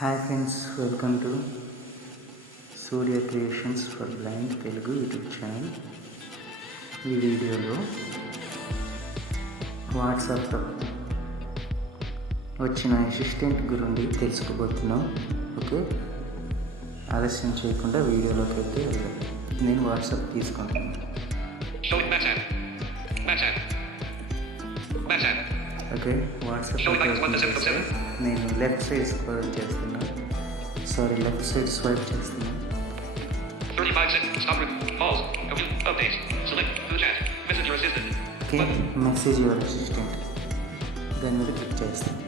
Hi friends, welcome to Surya creations for blind Telugu YouTube channel. ఈ వీడియోలో వాట్సాప్లో వచ్చిన అసిస్టెంట్ గురించి తెలుసుకోబోతున్నాం. ఓకే, ఆలస్యం చేయకుండా వీడియోలోకి అయితే వెళ్దాం. నేను వాట్సాప్ తీసుకుంటాను. ఓకే, వాట్సాప్ నేను లెఫ్ట్ సైడ్ స్క్రోల్ చేస్తున్నా. లెఫ్ట్ సైడ్ స్వైప్ చేస్తున్నా. ఓకే, మెసేజ్ యువర్ అసిస్టెంట్ దాని మీద క్లిక్ చేస్తాను.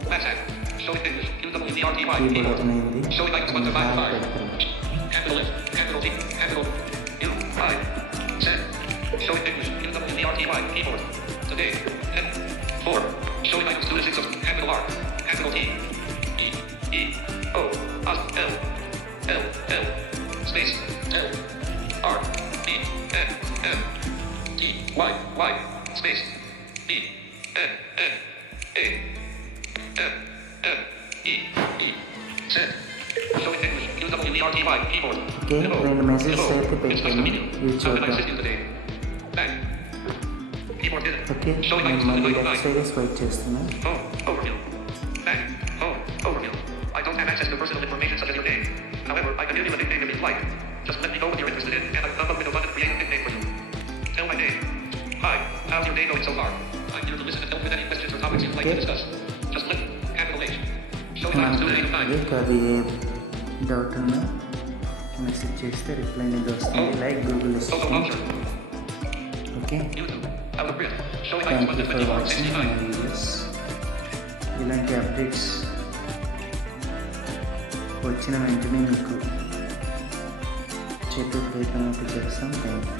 కీబోర్డ్ ఓపెన్ అయింది. Showing items to the 6 of capital R, capital T, E, E, O, L, L, L, space, L, R, E, N, N, E, Y, Y, space, E, N, N, A, N, N, E, E, Z. Showing English, UWERTY, keyboard. Okay, రెండు మెసేజెస్ అయితే పెట్టాను. ఇవి చూద్దాం. ఓకే, నేను మళ్ళీ left side swipe చేస్తున్నాను. అది ఏ డౌట్ ఉన్నా మెసేజ్ చేస్తే రిప్లై అనేది వస్తుంది. Like Google assistant. Okay, thank you for watching my videos. ఇలాంటి అప్డేట్స్ వచ్చిన వెంటనే మీకు చెప్పే ప్రయత్నం చేస్తాం. Thank you.